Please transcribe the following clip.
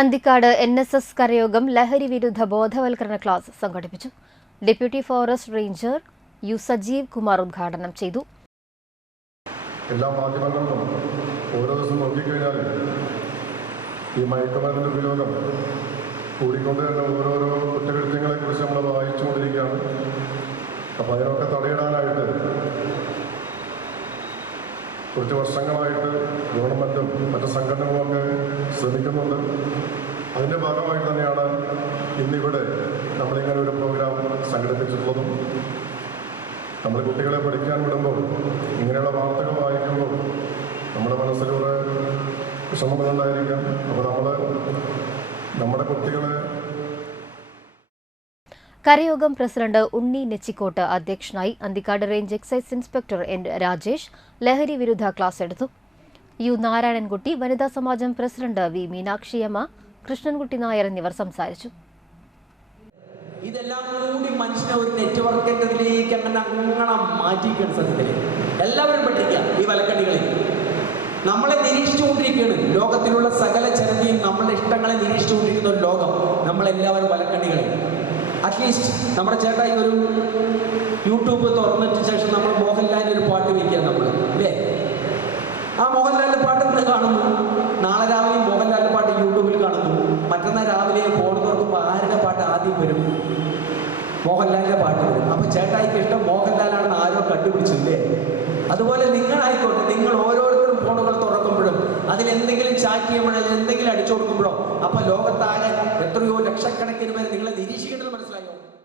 Anthikad NSS കരയോഗം ലഹരി വിരുദ്ധ ബോധവൽക്കരണ ക്ലാസ് സംഘടിപ്പിച്ചു. Deputy forest ranger U Sajeev Kumar ഉദ്ഘാടനം ചെയ്തു. എല്ലാ മാധ്യമങ്ങളിലും ഓരോ ദിവസം നോക്കിക്കഴിഞ്ഞാൽ ഈ മയക്കുമരുന്നിൻ്റെ ഉപയോഗം കൂടിക്കൊണ്ട് തന്നെ ഓരോരോ കുറ്റകൃത്യങ്ങളെക്കുറിച്ച് നമ്മൾ വായിച്ചുകൊണ്ടിരിക്കുകയാണ്. അപ്പോൾ അതിനൊക്കെ തടയിടാനായിട്ട് കുറച്ച് വർഷങ്ങളായിട്ട് ഗവൺമെൻറ്റും മറ്റ് സംഘടനകളുമൊക്കെ ശ്രമിക്കുന്നുണ്ട്. അതിൻ്റെ ഭാഗമായിട്ട് തന്നെയാണ് ഇന്നിവിടെ നമ്മളിങ്ങനെ ഒരു പ്രോഗ്രാം സംഘടിപ്പിച്ചിട്ടുള്ളതും. നമ്മൾ കുട്ടികളെ പഠിക്കാൻ വിടുമ്പോൾ ഇങ്ങനെയുള്ള വാർത്തകൾ വായിക്കുമ്പോൾ നമ്മുടെ മനസ്സിലൂടെ വിഷമങ്ങളുണ്ടായിരിക്കാം. അപ്പോൾ നമ്മുടെ കുട്ടികളെ കരയോഗം പ്രസിഡന്റ് ഉണ്ണി നെച്ചിക്കോട്ട് അധ്യക്ഷനായി. Anthikad range excise inspector N Rajesh ലഹരി വിരുദ്ധ ക്ലാസ് എടുത്തു. യു നാരായണൻകുട്ടി, വനിതാ സമാജം പ്രസിഡന്റ് V മീനാക്ഷിയമ്മ, കൃഷ്ണൻകുട്ടി നായർ എന്നിവർ സംസാരിച്ചു. ഇതെല്ലാം കൂടി മനുഷ്യനെ ഒരു നെറ്റ്വർക്കിലേക്ക് അങ്ങനെ മാറ്റിയിരിക്കണം. സത്യത്തിൽ എല്ലാവരും പഠിക്കുക. ഈ വലക്കടികളിൽ നമ്മളെ നിരീക്ഷിച്ചുകൊണ്ടിരിക്കുകയാണ്. ലോകത്തിലുള്ള സകല ജനതയും നമ്മളുടെ ഇഷ്ടങ്ങളെ നിരീക്ഷിച്ചുകൊണ്ടിരിക്കുന്ന ഒരു ലോകം. നമ്മളെല്ലാവരും വലക്കടികളിൽ. അറ്റ്ലീസ്റ്റ് നമ്മുടെ ചേട്ടായി ഒരു യൂട്യൂബ് തുറന്നിട്ട് ശേഷം നമ്മൾ മോഹൻലാലിൻ്റെ ഒരു പാട്ട് വയ്ക്കുക നമ്മൾ, അല്ലേ? ആ മോഹൻലാലിൻ്റെ പാട്ട് ഇന്ന് കാണുന്നു. നാളെ രാവിലെ മോഹൻലാലിൻ്റെ പാട്ട് യൂട്യൂബിൽ കാണുന്നു. മറ്റന്നാൾ രാവിലെ ഫോൺ തുറക്കുമ്പോൾ ആരുടെ പാട്ട് ആദ്യം വരും? മോഹൻലാലിൻ്റെ പാട്ട് വരും. അപ്പോൾ ചേട്ടായിക്ക് ഇഷ്ടം മോഹൻലാലാണെന്ന് ആരോ കണ്ടുപിടിച്ചില്ലേ? അതുപോലെ നിങ്ങളായിക്കോട്ടെ, നിങ്ങൾ ഓരോരുത്തരും ഫോണുകൾ തുറക്കുമ്പോഴും അതിലെന്തെങ്കിലും ചാറ്റ് ചെയ്യുമ്പോഴോ എന്തെങ്കിലും അടിച്ചു കൊടുക്കുമ്പോഴോ അപ്പോൾ ലോകത്താകെ എത്രയോ ലക്ഷക്കണക്കിന് പേര് നിങ്ങളെ നിരീക്ഷിക്കേണ്ടത് മനസ്സിലായി.